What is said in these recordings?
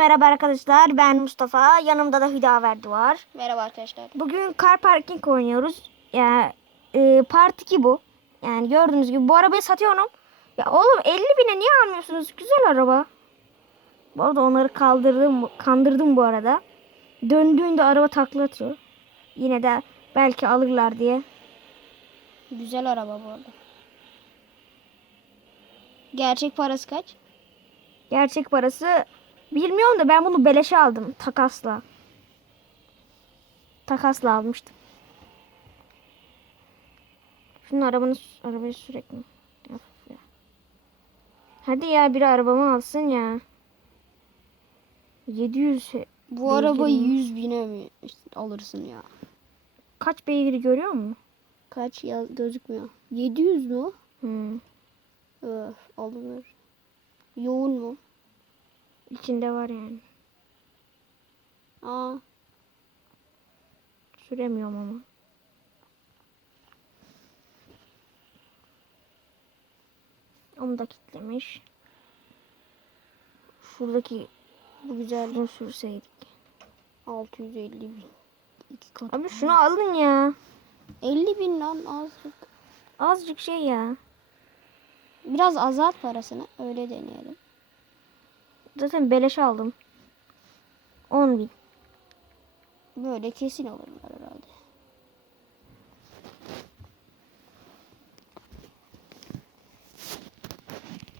merhaba arkadaşlar. Ben Mustafa. Yanımda da Hüdaverdi var. Merhaba arkadaşlar. Bugün car parking oynuyoruz. Yani e, part 2 bu. Yani gördüğünüz gibi bu arabayı satıyorum. Ya oğlum 50 bine niye almıyorsunuz? Güzel araba. Bu arada onları kaldırdım, kandırdım bu arada. Döndüğünde araba takla atıyor. Yine de belki alırlar diye. Güzel araba bu arada. Gerçek parası kaç? Gerçek parası bilmiyorum da ben bunu beleşe aldım. Takasla. Takasla almıştım. Şunun arabanı arabayı sürekli. Hadi ya biri arabamı alsın ya. 700 he- Bu Beygir arabayı mi? 100 bine mi alırsın ya? kaç beygiri görüyor musun? Kaç ya gözükmüyor. 700 mü? Hmm. Öf alınır. Yoğun mu? İçinde var yani. Aa Süremiyorum ama. Onu da kitlemiş. Şuradaki bu güzel. bunu sürseydik. 650 bin. İki kat. Abi şunu alın ya. 50 bin lan azlık. Azıcık şey ya. Biraz azalt parasını. Öyle deneyelim. Zaten beleş aldım. 10 bin. Böyle kesin alırlar herhalde.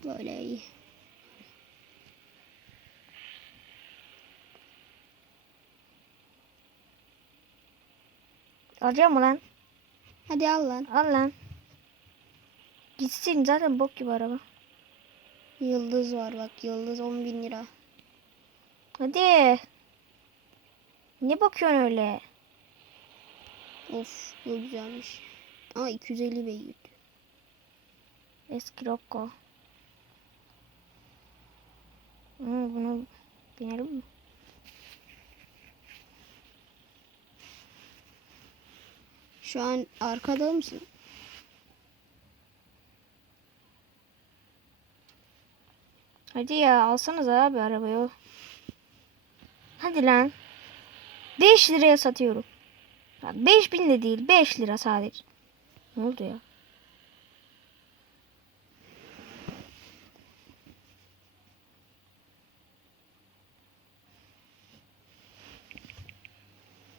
Böyle iyi. Alacak mı lan? Hadi al lan. Al lan. Gitsin zaten bok gibi araba. Yıldız var bak. Yıldız 10 bin lira. Hadi. Ne bakıyorsun öyle? Of bu güzelmiş. Aa 250 beygir. Eski Rocco. Hmm, bunu binelim mi? Şu an arkada mısın? Hadi ya alsanız abi arabayı. Hadi lan. 5 liraya satıyorum. Ya 5 bin de değil 5 lira sadece. Ne oldu ya?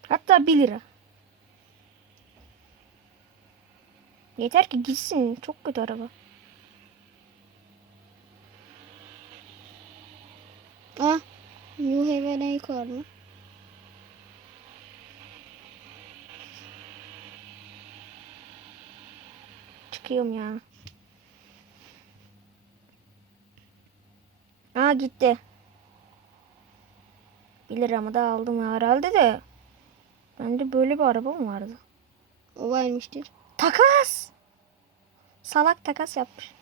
Hatta 1 lira. Yeter ki gitsin. Çok kötü araba. Ah New Haven Acre mı? Çıkıyorum ya. Aa gitti. 1 liramı da aldım herhalde de. Bende böyle bir araba mı vardı? O vermiştir. Takas. Salak takas yapmış.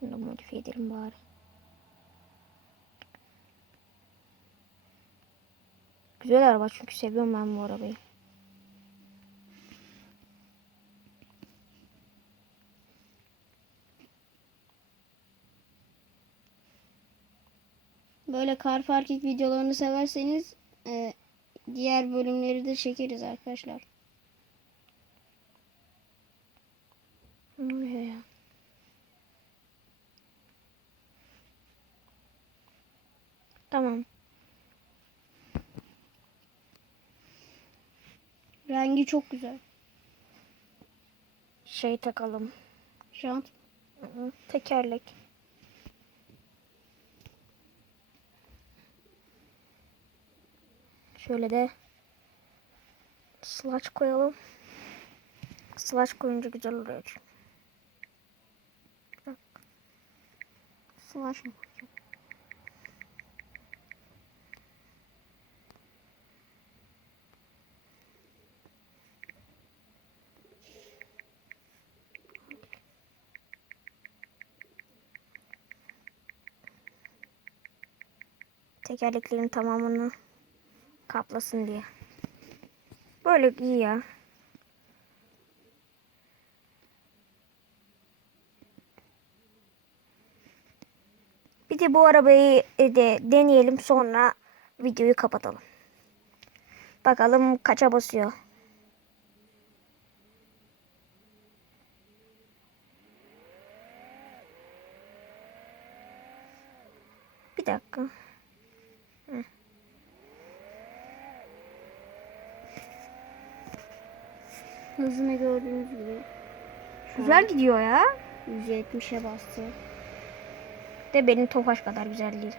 Şunu da modifiye edelim bari. Güzel araba çünkü seviyorum ben bu arabayı. Böyle car parking videolarını severseniz e, diğer bölümleri de çekeriz arkadaşlar. Ne oluyor ya? Tamam. Rengi çok güzel. Şey takalım. Jant. Tekerlek. Şöyle de slash koyalım. Slash koyunca güzel oluyor. Slash mı Tekerleklerin tamamını kaplasın diye. Böyle iyi ya. Bir de bu arabayı e, de deneyelim sonra videoyu kapatalım. Bakalım kaça basıyor. Bir dakika. Hızını gördüğünüz gibi Güzel gidiyor ya. 170'e bastı. De benim Tofaş kadar güzel değil.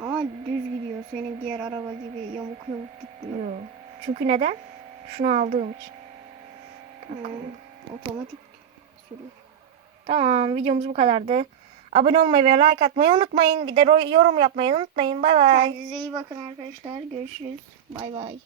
Ama düz gidiyor. Senin diğer araba gibi yamuk yamuk gitmiyor. Yok. Çünkü neden? Şunu aldığım için. Hmm, otomatik sürüyor. Tamam videomuz bu kadardı. Abone olmayı ve like atmayı unutmayın. Bir de yorum yapmayı unutmayın. Bay bay. Kendinize iyi bakın arkadaşlar. Görüşürüz. Bay bay.